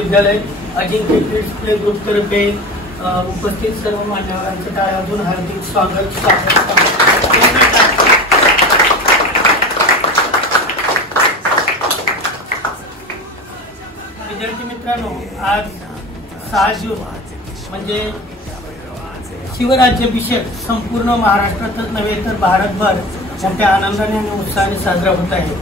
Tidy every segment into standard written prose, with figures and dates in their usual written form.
महाविद्यालय अजिंक्य kids play group तर्फे उपस्थित सर्व मान्यवरांचं टाळ्यातून हार्दिक स्वागत. विद्यार्थी मित्रांनो, आज 6 जून म्हणजे शिवराज्याभिषेक संपूर्ण महाराष्ट्रातच नव्हे तर भारतभर मोठ्या आनंदाने आणि उत्साहाने साजरा होत आहे.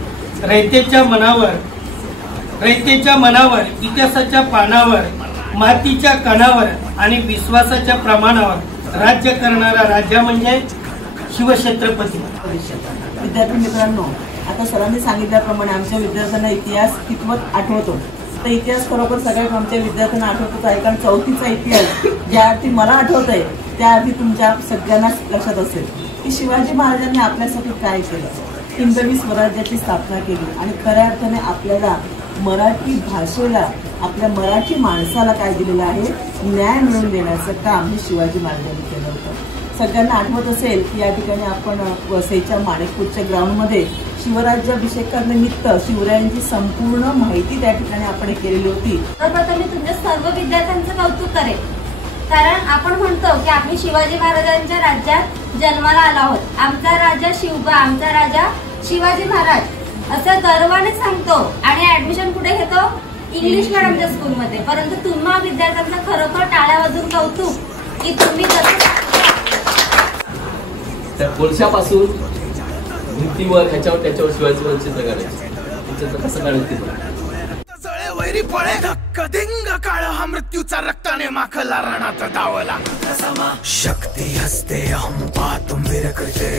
रयतेच्या मनावर इतिहासाच्या पानावर मातीच्या कणावर आणि विश्वासाच्या प्रमाणावर राज्य करणारा राज्य म्हणजे शिवछत्रपती. विद्यार्थी मित्रांनो, आता सरांनी सांगितल्याप्रमाणे आमच्या विद्यार्थ्यांना इतिहास कितपत आठवतो, तर इतिहास खरोखर सगळ्या आमच्या विद्यार्थ्यांना आठवतच आहे. कारण 4थीचा इतिहास ज्या अर्थी मला आठवत आहे त्या अर्थी तुमच्या सगळ्यांना लक्षात असेल की शिवाजी महाराजांनी आपल्यासाठी काय केलं. हिंदवी स्वराज्याची स्थापना केली आणि खऱ्या अर्थाने आपल्याला मराठी भाषेला, आपल्या मराठी माणसाला काय दिलेलं आहे, न्याय मिळवून देण्याचं काम हे शिवाजी महाराजांनी केलं होतं. सगळ्यांना आठवत असेल की या ठिकाणी आपण वसईच्या माणिकपूरच्या ग्राउंडमध्ये शिवराज्याभिषेकानिमित्त शिवरायांची संपूर्ण माहिती त्या ठिकाणी आपण केलेली होती. सर्वप्रथम मी तुमच्या सर्व विद्यार्थ्यांचं कौतुक करेन, कारण आपण म्हणतो की आम्ही शिवाजी महाराजांच्या राज्यात जन्माला आलो आहोत. आमचा राजा शिवबा, आमचा राजा शिवाजी महाराज असं गर्वाने सांगतो आणि ऍडमिशन कुठे घेतो, इंग्लिश मॅडमच्या स्कूलमध्ये. परंतु तुम्हा विद्यार्थ्यांना खरोखर टाळ्या वाजून कौतुक की तुम्ही त्या कोळशापासून भिंतीवर ह्याच्यावर त्याच्यावर शिवाजीवर चित्र काढायचे. चित्र कसं काढायचं, वैरी पळे धक्क दिंग काळ हा मृत्यूचा रक्ताने माखला रणात धावला. शक्ती हस्ते अहं पातुं विरकृते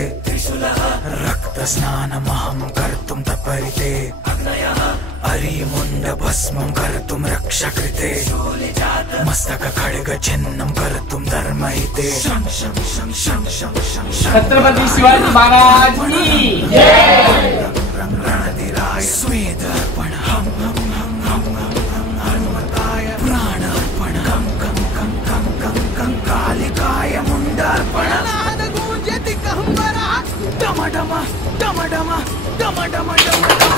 रक्त स्नानमहं कर्तुं तपरिते अरिमुंड भस्मं कर्तुं रक्षाकृते मस्तक खड्ग छिन्नं कर्तुं धर्महिते. छत्रपती शिवाजी महाराज की जय. रणधीराय स्वेदर्पण हम हनुमताय प्राणार्पण कं कं कं कं कं कं कालिकाय मुंडार्पण. नाद गूंजति कहंबरा डम डम डम डम डम डम डम.